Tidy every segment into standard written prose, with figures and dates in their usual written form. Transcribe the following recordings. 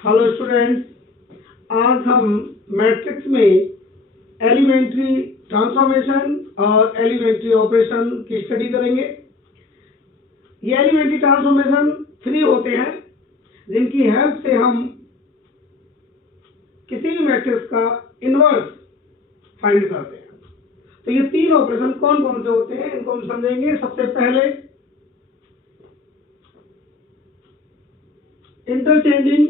Hello students, आज हम matrix में एलिमेंट्री ट्रांसफॉर्मेशन और एलिमेंट्री ऑपरेशन की स्टडी करेंगे। ये एलिमेंट्री ट्रांसफॉर्मेशन 3 होते हैं जिनकी हेल्प से हम किसी भी मैट्रिक्स का इनवर्स फाइंड करते हैं। तो ये 3 ऑपरेशन कौन कौन से होते हैं इनको हम समझेंगे। सबसे पहले interchanging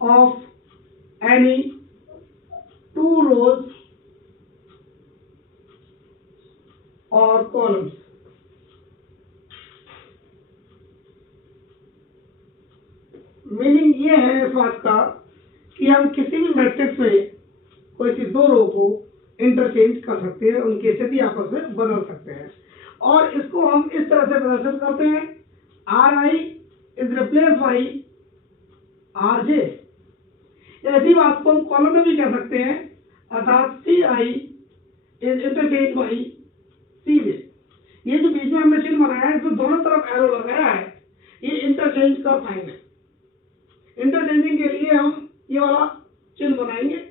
of any two rows or columns। Meaning ये है इस बात का कि हम किसी भी मैट्रिक्स में कोई सी दो रो को इंटरचेंज कर सकते हैं, उनकी स्थिति आपस में बदल सकते हैं और इसको हम इस तरह से प्रदर्शित करते हैं, Ri is replace by Rj। ऐसी बात को हम कॉलम में भी कह सकते हैं, अर्थात Ci is interchange by Cj। ये जो बीच में हमने चिन्ह बनाया है, इसमें दोनों तरफ एरो लगाया है, ये इंटरचेंज का साइन है। इंटरचेंजिंग के लिए हम ये वाला चिन्ह बनाएंगे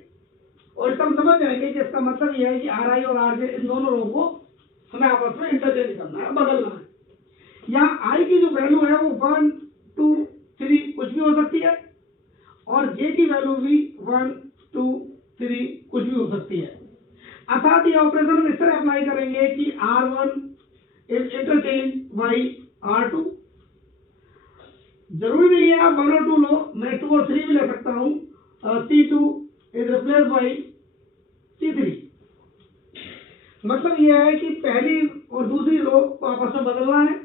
और इसका हम समझ जाएंगे कि इसका मतलब ये है कि Ri और Rj इन दोनों रो को हमें आपस में इंटरचेंज करना है, बदलना है। यहाँ I की जो वैल्यू है वो 1, 2, 3 कुछ भी हो सकती है और J की वैल्यू भी 1, 2, 3 कुछ भी हो सकती है। अर्थात ये ऑपरेशन हम इस तरह अप्लाई करेंगे कि R1 is interchange by R2। जरूरी नहीं है आप 1 और 2 लो, मैं 2 और 3 भी ले सकता हूँ। C2 is replace by C3। मतलब यह है कि पहली और दूसरी रो को आपस में बदलना है,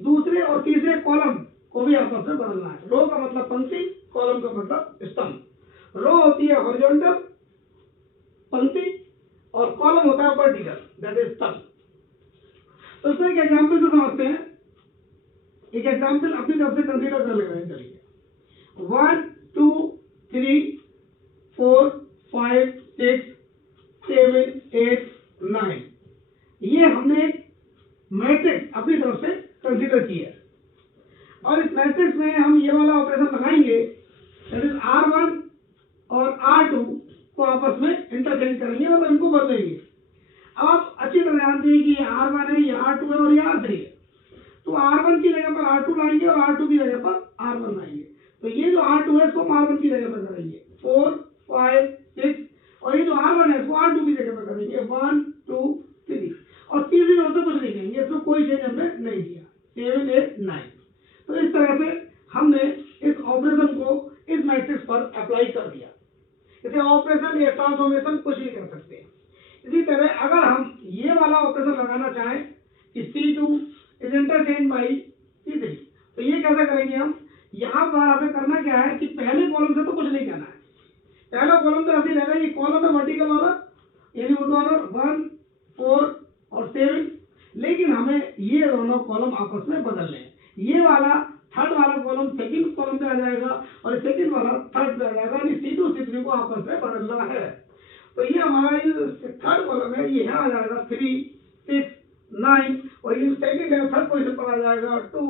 दूसरे और तीसरे कॉलम को भी आपस में बदलना है। रो का मतलब पंक्ति, कॉलम का मतलब स्तंभ। रो होती है हॉरिजॉन्टल पंक्ति और कॉलम होता है वर्टिकल, दैट इज स्तंभ। तो इसको एक एग्जांपल से समझते हैं। एक एग्जांपल अपनी तरफ से कंसीडर कर ले रहे हैं। चलिए 1, 2, 3, 4, 5, 6, 7, 8, 9 ये हमने मैट्रिक्स अपनी तरफ से कंसीडर किया है और इस मैट्रिक्स में हम ये वाला ऑपरेशन लगाएंगे, दैट इज R1 और R2 को आपस में इंटरचेंज करेंगे, मतलब इनको बदलेंगे। अब आप अच्छी तरह जानते हैं कि ये R1 है, ये R2 है और ये R3 है। तो R1 की जगह पर R2 लाएंगे और R2 की जगह पर R1 लाएंगे। तो ये जो R2 है इसको हम R1 की जगह पर करेंगे, 4, 5, 6 और ये जो R1 है इसको R2 की जगह पर करेंगे, 1, 2, 3 और तीसरी रो से कुछ नहीं करेंगे, इसमें कोई चेंज हमने नहीं दिया, 7, 8, 9। तो इस तरह से हमने इस ऑपरेशन को इस मैट्रिक्स पर अप्लाई कर दिया। इसे ऑपरेशन या ट्रांसफॉर्मेशन कुछ भी कर सकते हैं। इसी तरह अगर हम ये वाला ऑपरेशन लगाना चाहें कि C2 is interchange by C3, तो ये कैसे करेंगे हम? यहाँ पर हमें करना क्या है कि पहले कॉलम से तो कुछ नहीं करना है। पहला कॉलम तो ऐसे ही रहेगा, ये कॉलम है वर्टिकल वाला, यानी वो दोनों 1, 4 और 7, लेकिन हमें ये दोनों कॉलम आपस में बदलने हैं। ये वाला थर्ड वाला कॉलम सेकंड कॉलम पे आ जाएगा और सेकंड वाला थर्ड पे आ जाएगा, यानी C2 C3 को आपस में बदलना है। तो ये हमारा ये थर्ड कॉलम है, ये यहाँ आ जाएगा 3, 6, 9 और ये सेकंड है, थर्ड पोजीशन पर आ जाएगा 2,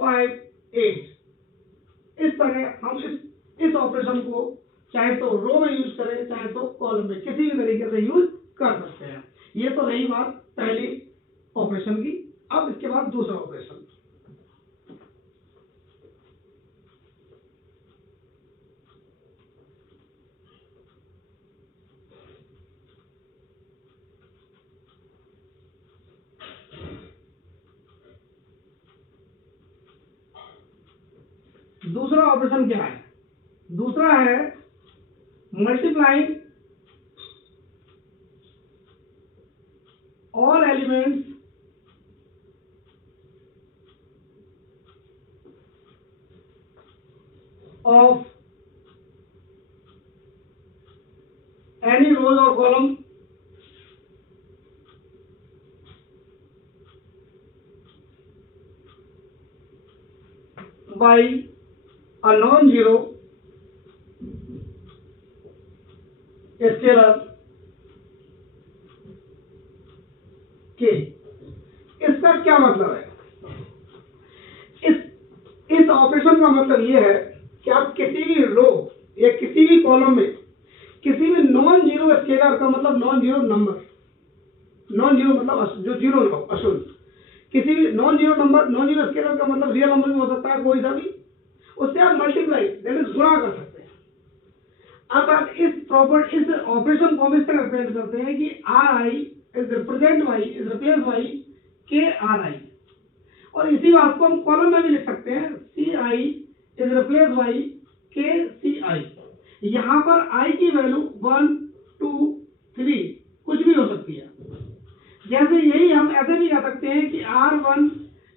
5, 8। इस तरह हम इस ऑपरेशन को चाहे तो रो में यूज करें, चाहे तो कॉलम में, किसी भी तरीके से यूज कर सकते हैं। ये तो रही बात पहली ऑपरेशन की। अब इसके बाद दूसरा ऑपरेशन। दूसरा ऑपरेशन क्या है? दूसरा है multiplying all elements of any rows और column by a non-zero scalar k। इसका क्या मतलब है? इस ऑपरेशन का मतलब ये है कि आप किसी भी रो या किसी भी कॉलम में किसी भी नॉन जीरो स्केलर का मतलब non zero number, non zero मतलब जो जीरो ना हो, अशून्य, किसी भी non zero number, non zero scalar का मतलब रियल नंबर भी हो सकता है कोई सा भी, उससे आप मल्टीप्लाई दैट इज गुणा कर सकते हैं। अब आप इस ऑपरेशन को हम इस तरह रिप्रेजेंट करते हैं कि R I is represent Y is replace Y के आर आई, और इसी बात को हम कॉलम में भी लिख सकते हैं, सी आई इज रिप्लेस वाई के सी आई। यहां पर आई की वैल्यू 1 2 3 कुछ भी हो सकती है। जैसे यही हम ऐसे भी कह सकते हैं कि R1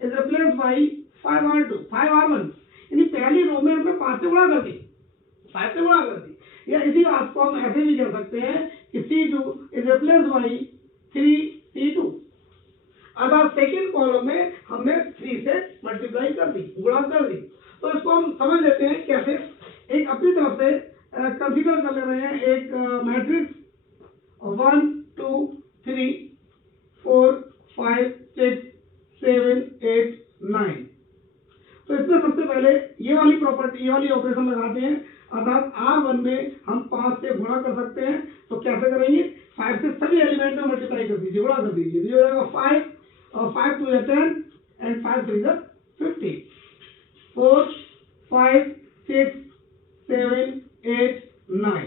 is replace by 5R2 5R1, यानी पहली रो में हमने 5 से गुणा कर दी, 5 से गुणा कर दी। या इसी बात को हम ऐसे भी कह सकते हैं कि C2 is replace by 3C2। अर्थात सेकेंड कॉलम में हमने 3 से मल्टीप्लाई कर दी, गुणा कर दी। तो इसको हम समझ लेते हैं कैसे। एक अपनी तरफ से कंसीडर कर ले रहे हैं एक मैट्रिक्स 1 2 3 4 5 6 7 8 9। तो इसमें सबसे पहले ये वाली प्रॉपर्टी, ये वाली ऑपरेशन लगाते हैं। अर्थात R1 में हम 5 से गुणा कर सकते हैं। तो कैसे करेंगे? 5 से सभी एलिमेंट में मल्टीप्लाई कर दीजिए, गुणा कर दीजिए। ये हो जाएगा 5 और 5 2 10 एंड 5 3 50। 4 5 6 7 8 9।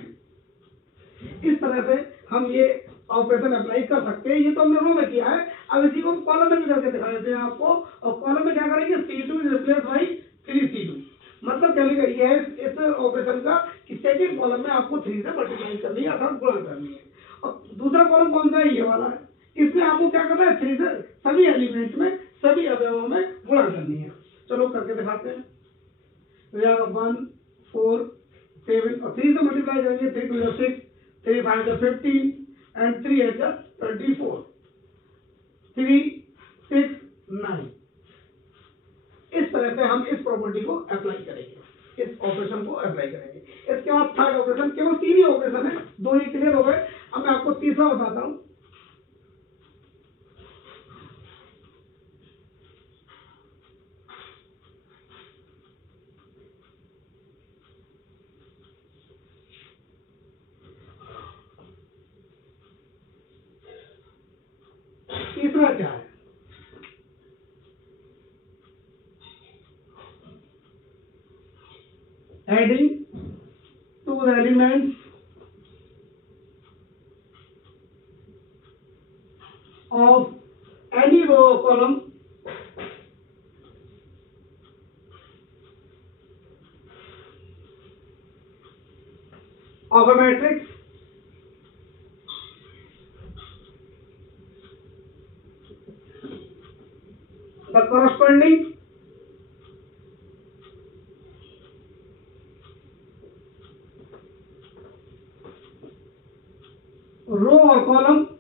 इस तरह से हम ये ऑपरेशन अप्लाई कर सकते हैं। ये तो हमने रो में किया है, अब इसी को हम कॉलम में भी करके दिखा देते हैं आपको। और कॉलम में क्या करेंगे? C2 is replace by 3C2। मतलब क्या लिखा ये है इस ऑपरेशन का कि सेकेंड कॉलम में आपको 3 से मल्टीप्लाई करनी है, अर्थात गुणा करनी है। और दूसरा कॉलम कौन सा है? ये वाला है। इसमें आपको क्या करना है? 3 से सभी एलिमेंट में, सभी अवयवों में गुणा करनी है। चलो करके दिखाते हैं। 1 4 7 और 3 से मल्टीप्लाई करेंगे। 3 2 6 3 5 15 and 3 8 24 3 6 9। इस तरह से हम इस प्रॉपर्टी को अप्लाई करेंगे, इस ऑपरेशन को अप्लाई करेंगे। इसके बाद थर्ड ऑपरेशन, केवल 3 ही ऑपरेशन है, 2 ही क्लियर हो गए। अब मैं आपको तीसरा बताता हूं। तीसरा क्या है? Adding to the elements of any row column of a matrix the corresponding row or column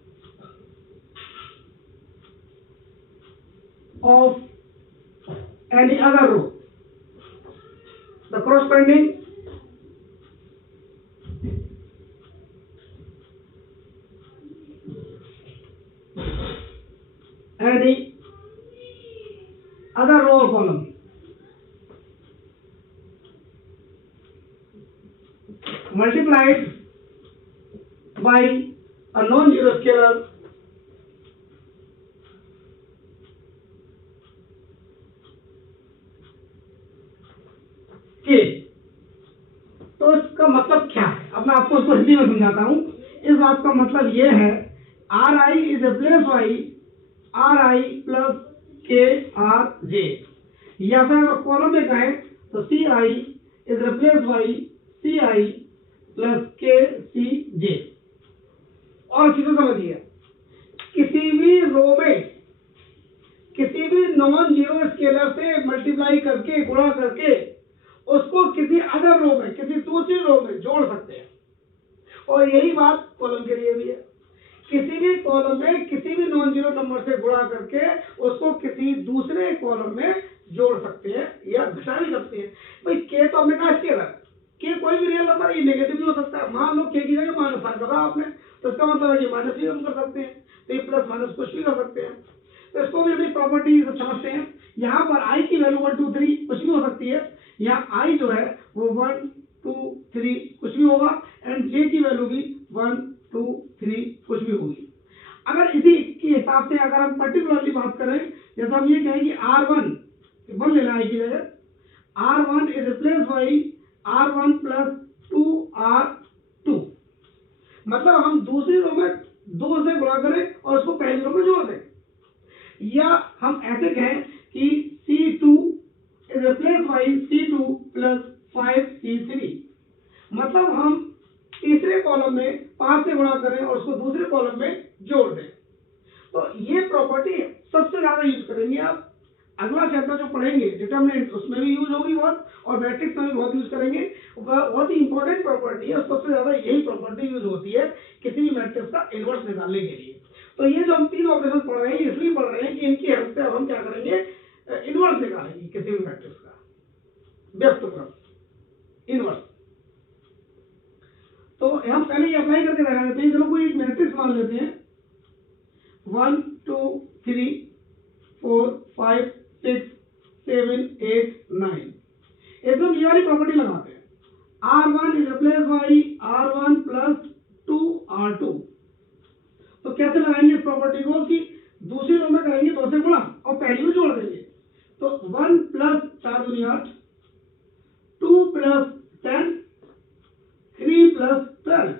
of any other row, the corresponding any other row or column multiplied by a non-zero scalar k। तो इसका मतलब क्या है? अब मैं आपको इसको हिंदी में समझाता हूं। इस बात का मतलब यह है R I is replace by R I plus K R J, या फिर अगर कॉलम में कहें तो C I is replace by C I plus K C जे। और चीजों समझिए, किसी भी रो में किसी भी नॉन जीरो स्केलर से मल्टीप्लाई करके, गुणा करके उसको किसी अदर रो में, किसी दूसरी रो में जोड़ सकते हैं। और यही बात कॉलम के लिए भी है। किसी भी कॉलम में किसी भी नॉन जीरो नंबर से गुणा करके उसको किसी दूसरे कॉलम में जोड़ सकते हैं या घटा भी सकते हैं। भाई के तो हमने कहा स्केलर, के कोई भी रियल नंबर ये नेगेटिव भी हो सकता है। मान लो के की जगह माइनस 5 करा आपने, तो इसका मतलब है कि माइनस भी हम कर सकते हैं, तो ये प्लस माइनस कुछ भी कर सकते हैं। तो इसको भी अपनी प्रॉपर्टी समझते हैं। यहाँ पर i की वैल्यू 1 2 3 कुछ भी हो सकती है, यहाँ i जो है वो 1 2 3 कुछ भी होगा, एंड j की वैल्यू भी 1 2 3 कुछ भी होगी। अगर इसी के हिसाब से अगर हम पर्टिकुलरली बात करें, जैसे हम ये कहें कि R1 1 लेना है की जगह, R1 is replace by R1 plus 2R2, मतलब हम दूसरी रो में 2 से गुणा करें और उसको पहली रो में जोड़ दें, या हम ऐसे कहें कि C2 is replace by C2 plus 5C3, मतलब हम तीसरे कॉलम में 5 से गुणा करें और उसको दूसरे कॉलम में जोड़ दें। तो ये प्रॉपर्टी सबसे ज्यादा यूज करेंगे आप। अगला चैप्टर जो पढ़ेंगे डिटरमिनेंट, उसमें भी यूज होगी बहुत, और मैट्रिक्स में भी बहुत यूज करेंगे। बहुत ही इंपॉर्टेंट प्रॉपर्टी है, सबसे ज्यादा यही प्रॉपर्टी यूज होती है किसी भी मैट्रिक्स का इनवर्स निकालने के लिए। तो ये जो हम 3 ऑपरेशन पढ़ रहे हैं इसलिए पढ़ रहे हैं कि इनकी हेल्प से हम क्या करेंगे, इनवर्स निकालेंगे किसी भी मैट्रिक्स का, व्यक्तक्रम इनवर्स। तो हम पहले ये अप्लाई करके दिखा देते हैं। चलो कोई एक मैट्रिक्स मान लेते हैं 1 2 3 4 5 6 7 8 9, एकदम ये वाली प्रॉपर्टी लगाते हैं, R1 is replace by R1 plus 2R2। तो कैसे लगाएंगे इस प्रॉपर्टी को कि दूसरी रो में करेंगे 2 से गुणा और पहली में जोड़ देंगे। तो 1 प्लस 4 दूनी 8, 2 प्लस 10, 3 प्लस 12,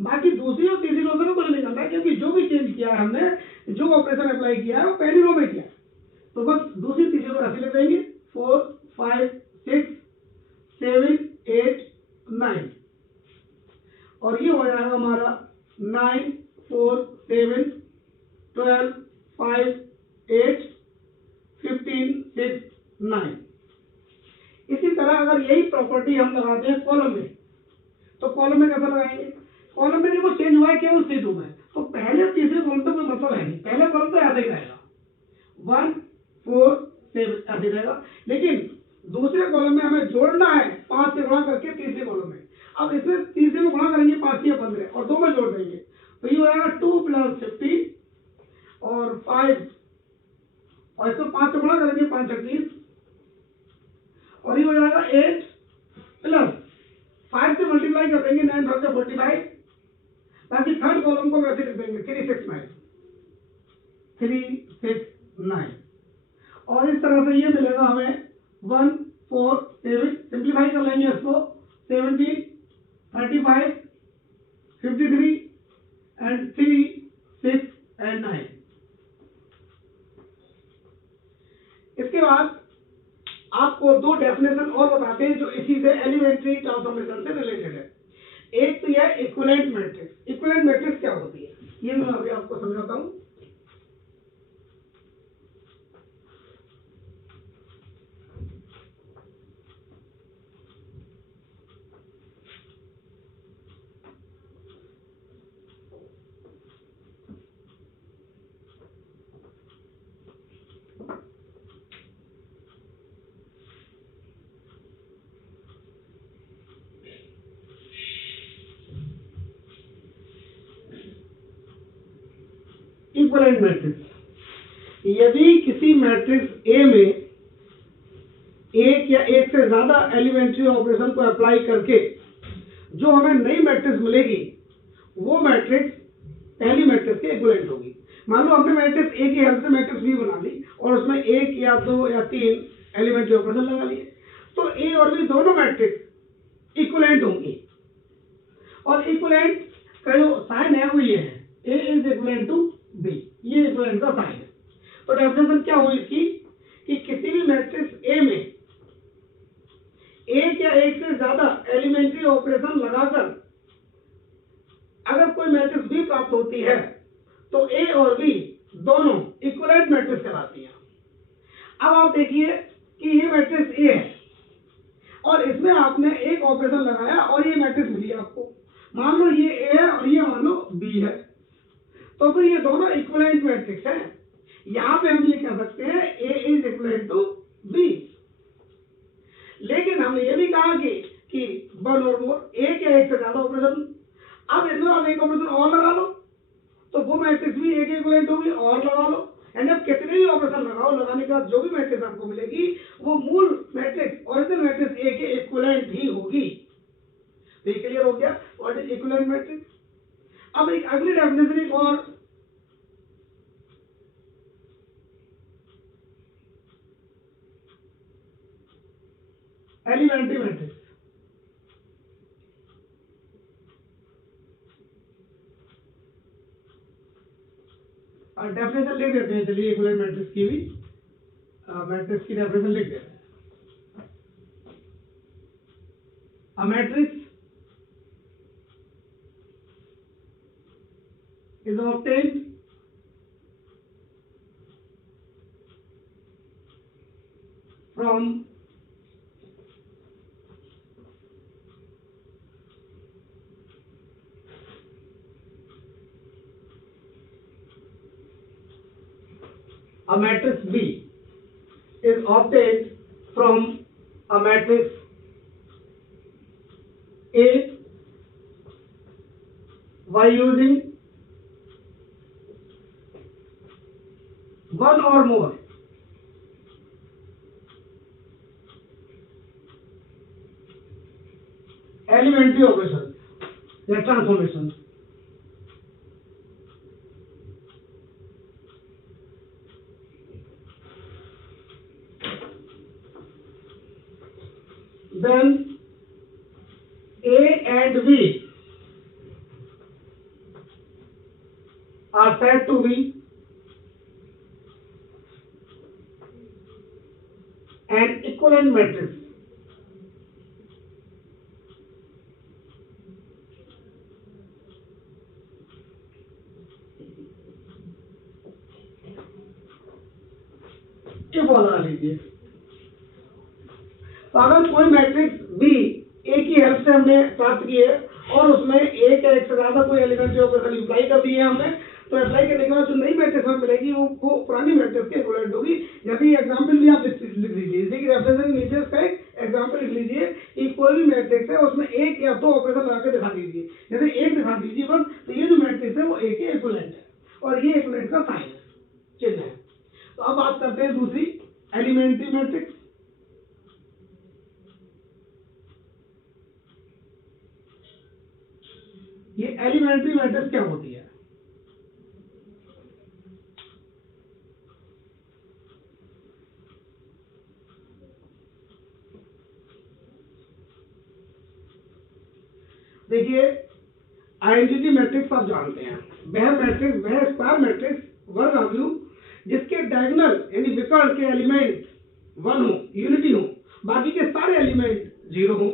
बाकी दूसरी और तीसरी रो से कुछ नहीं करना है, क्योंकि जो भी चेंज किया है हमने, जो ऑपरेशन अप्लाई किया है वो पहली रो में किया है। तो बस दूसरी तीसरी रो ऐसे लिख देंगे 4 5 6 7 8 9, और ये हो जाएगा हमारा 9 4 7 12 5 8 15 6 9। इसी तरह अगर यही प्रॉपर्टी हम लगाते हैं कॉलम में, तो कॉलम में कैसे लगाएंगे, कॉलम में देखो चेंज हुआ है केवल C2 में, तो पहले और तीसरे कॉलम तो कोई मतलब है नहीं, पहले कॉलम तो ऐसा ही रहेगा 1 4 7 ऐसे रहेगा, लेकिन दूसरे कॉलम में हमें जोड़ना है 5 से गुणा करके तीसरे कॉलम में। अब इसमें तीसरे में गुणा करेंगे 5 या 15 और 2 में जोड़ देंगे, तो ये हो जाएगा 2 प्लस 15 और 5, और इसको 5 से गुणा करेंगे 5 28, और ये हो जाएगा 8 प्लस 5 से मल्टीप्लाई कर देंगे 9 5 45, बाकी थर्ड कॉलम को वैसे लिख देंगे 3 6 9 3 6 9, और इस तरह से ये मिलेगा हमें 1 4 7, सिंप्लीफाई कर लेंगे इसको 17 35 53 एंड 3 6 एंड 9। इसके बाद आपको 2 डेफिनेशन और बताते हैं जो इसी से एलिमेंट्री ट्रांसफॉर्मेशन से रिलेटेड है। एक तो यह इक्विवेलेंट मैट्रिक्स। इक्विवेलेंट मैट्रिक्स क्या होती है ये मैं अभी आपको समझाता हूं। इक्विवेलेंट मैट्रिक्स, यदि किसी मैट्रिक्स ए में एक या एक से ज्यादा एलिमेंट्री ऑपरेशन को अप्लाई करके जो हमें नई मैट्रिक्स मिलेगी वो मैट्रिक्स पहली मैट्रिक्स के इक्विवेलेंट होगी। मान लो हमने मैट्रिक्स ए की हेल्प से मैट्रिक्स बी बना ली और उसमें 1 या 2 या 3 एलिमेंट्री ऑपरेशन लगा लिए, तो ए और बी दोनों मैट्रिक्स इक्विवेलेंट होंगी। और इक्विवेलेंट का जो साइन है वो ये है, ए इज इक्विवेलेंट टू बी, ये इक्विवेलेंट का साइन है। तो डेफिनेशन क्या हुई इसकी कि किसी भी मैट्रिक्स ए में एक या एक से ज्यादा एलिमेंट्री ऑपरेशन लगाकर अगर कोई मैट्रिक्स बी प्राप्त होती है तो ए और बी दोनों इक्विवेलेंट मैट्रिक्स कहलाती है। अब आप देखिए कि ये मैट्रिक्स ए है और इसमें आपने एक ऑपरेशन लगाया और ये मैट्रिक्स मिली आपको, मान लो ये ए है और ये मान लो बी है, तो फिर ये दोनों इक्विवेलेंट मैट्रिक्स है। यहां पे हम ये कह सकते हैं ए इज इक्विवेलेंट टू बी। लेकिन हमने ये भी कहा कि 1 और मोर, एक या एक से ज्यादा ऑपरेशन। अब इसमें आप एक ऑपरेशन और लगा लो तो वो मैट्रिक्स भी एक इक्विवेलेंट होगी और लगा लो, यानी अब कितने लगाओ, लगाने के बाद जो भी मैट्रिक्स आपको मिलेगी वो मूल मैट्रिक्स ओरिजिनल मैट्रिक्स ए के इक्विवेलेंट ही होगी। तो ये क्लियर हो गया व्हाट इज इक्विवेलेंट मैट्रिक्स। अब एक अगली डेफिनेशन एक और, एलिमेंट्री मैट्रिक्स। और डेफिनेशन लिख देते हैं, चलिए इक्विवेलेंट मैट्रिक्स की भी मैट्रिक्स की डेफिनेशन लिख देते हैं। A matrix is obtained from a matrix B is obtained from a matrix A by using one or more elementary operations या transformations। Then A and B are said to be an equivalent matrix। ये बना लीजिए। तो अगर कोई matrix B ए की help से हमने प्राप्त की है और उसमें ए का एक से ज्यादा कोई एलिमेंट्री ऑपरेशन अप्लाई कर दिए हमने, तो अप्लाई करने के बाद जो नई मैट्रिक्स हमें मिलेगी वो पुरानी मैट्रिक्स के इक्विवेलेंट होगी। जैसे एग्जांपल भी आप लिख लीजिए, जैसे कि रेफरेंस नीचे का एक एग्जांपल लिख लीजिए कि कोई भी मैट्रिक्स है उसमें एक या दो ऑपरेशन लगा के दिखा दीजिए। जैसे एक दिखा दीजिए बस, तो ये जो मैट्रिक्स है वो ए के इक्विवेलेंट है और ये इक्विवेलेंट का साइन चिन्ह है। तो अब बात करते हैं दूसरी एलिमेंट्री मैट्रिक्स। ये एलिमेंट्री मैट्रिक्स क्या होती है? देखिए आइडेंटिटी मैट्रिक्स आप जानते हैं, वह मैट्रिक्स, वह स्क्वायर मैट्रिक्स वर्ग जिसके डायगोनल यानी विकर्ण के एलिमेंट 1 हो, यूनिटी हो, बाकी के सारे एलिमेंट 0 हो,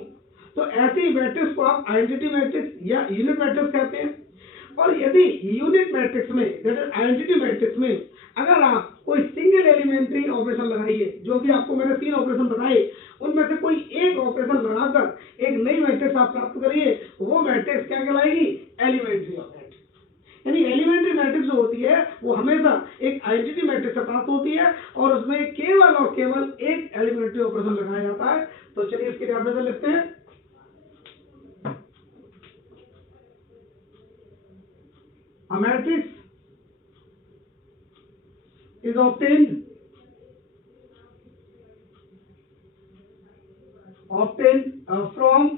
तो ऐसी मैट्रिक्स को आप आइडेंटिटी मैट्रिक्स या यूनिट मैट्रिक्स कहते हैं। और यदि यूनिट मैट्रिक्स में, दैट इज आइडेंटिटी मैट्रिक्स में, अगर आप कोई सिंगल एलिमेंट्री ऑपरेशन लगाइए, जो भी आपको मैंने 3 ऑपरेशन बताए, उनमें से कोई एक ऑपरेशन लगाकर एक नई मैट्रिक्स आप प्राप्त करिए, वो मैट्रिक्स क्या कहलाएगी? Elementary matrix. यानी एलिमेंट्री मैट्रिक्स जो होती है वो हमेशा एक आइडेंटिटी मैट्रिक्स से प्राप्त होती है और उसमें केवल और केवल एक एलिमेंट्री ऑपरेशन लगाया जाता है। तो चलिए इसकी डेफिनेशन लिखते हैं। A matrix is obtained from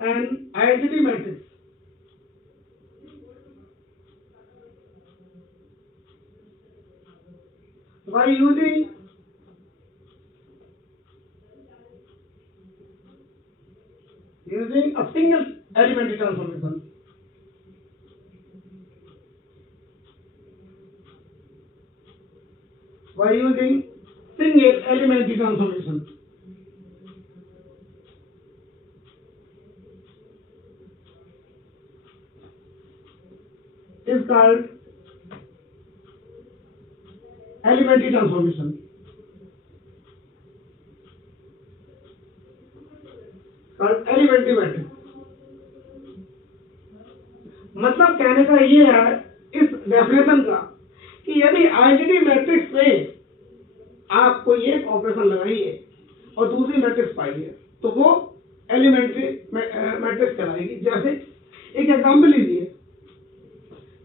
an identity matrix by using a single elementary transformation। By using single elementary transformation is called elementary transformation। called elementary matrix। मतलब कहने का ये है इस डेफिनेशन का कि यदि आइडेंटिटी मैट्रिक्स में आप कोई एक ऑपरेशन लगाइए और दूसरी मैट्रिक्स पाइए तो वो एलिमेंट्री मैट्रिक्स कहलाएगी। जैसे एक एग्जांपल लीजिए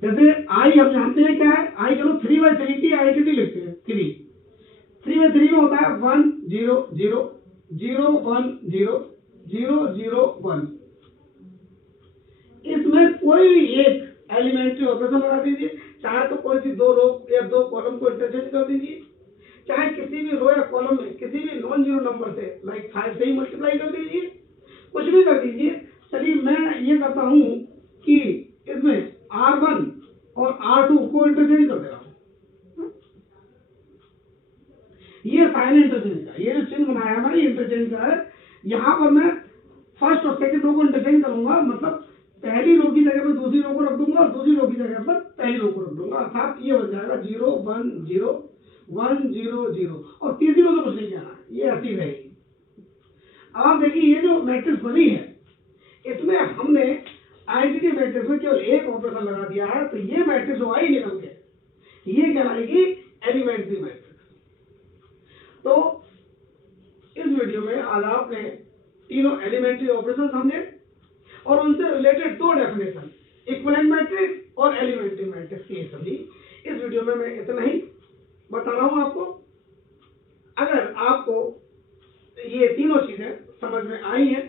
जैसे आई हम जानते हैं क्या है, आई चलो 3/3 की आइडेंटिटी लिखते हैं। 3/3 में होता है 1 0 0 0 1 0 0 0 1। इसमें कोई भी एक एलिमेंट्री ऑपरेशन लगा दीजिए, चाहे तो कोई सी दो रो या दो कॉलम को इंटरचेंज कर दीजिए, चाहे किसी भी रो या कॉलम में किसी भी नॉन जीरो नंबर से लाइक 5 से ही मल्टीप्लाई कर दीजिए, कुछ भी कर दीजिए। चलिए मैं ये करता हूं कि इसमें R1 और R2 को इंटरचेंज कर दे रहा हूं। ये साइन इंटरचेंज का, ये जो चिन्ह बनाया है मैंने इंटरचेंज का है। यहां पर मैं फर्स्ट और सेकंड रो को इंटरचेंज करूंगा, मतलब पहली रो की जगह पर दूसरी रो को रख दूंगा और दूसरी रो की जगह पर पहली रो को रख दूंगा, अर्थात ये बन जाएगा 0 1 0 1 0 0 और तीसरी रो तो कुछ नहीं कहना, ये ऐसी रहेगी। अब आप देखिए ये जो मैट्रिक्स बनी है इसमें हमने आइडेंटिटी मैट्रिक्स में केवल एक ऑपरेशन लगा दिया है, तो ये मैट्रिक्स जो आई निकल के ये कहलाएगी एलिमेंट्री मैट्रिक्स। तो इस वीडियो में आज आपने तीनों एलिमेंट्री ऑपरेशन समझे और उनसे रिलेटेड दो डेफिनेशन इक्विवेलेंट मैट्रिक्स और एलिमेंट्री मैट्रिक्स की समझी। इस वीडियो में मैं इतना ही बता रहा हूं आपको। अगर आपको ये तीनों चीजें समझ में आई हैं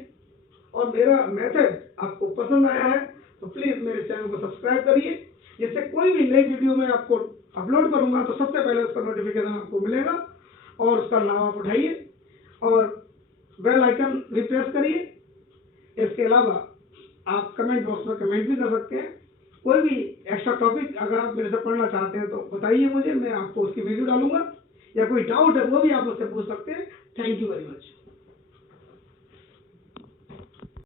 और मेरा मेथड आपको पसंद आया है तो प्लीज मेरे चैनल को सब्सक्राइब करिए, जिससे कोई भी नई वीडियो में आपको अपलोड करूंगा तो सबसे पहले उसका नोटिफिकेशन आपको मिलेगा और उसका लाभ आप उठाइए और बेल आइकन भी प्रेस करिए। इसके अलावा आप कमेंट बॉक्स में कमेंट भी कर सकते हैं। कोई भी एक्स्ट्रा टॉपिक अगर आप मेरे से पढ़ना चाहते हैं तो बताइए मुझे, मैं आपको उसकी वीडियो डालूंगा, या कोई डाउट है वो भी आप मुझसे पूछ सकते हैं। Thank you very much.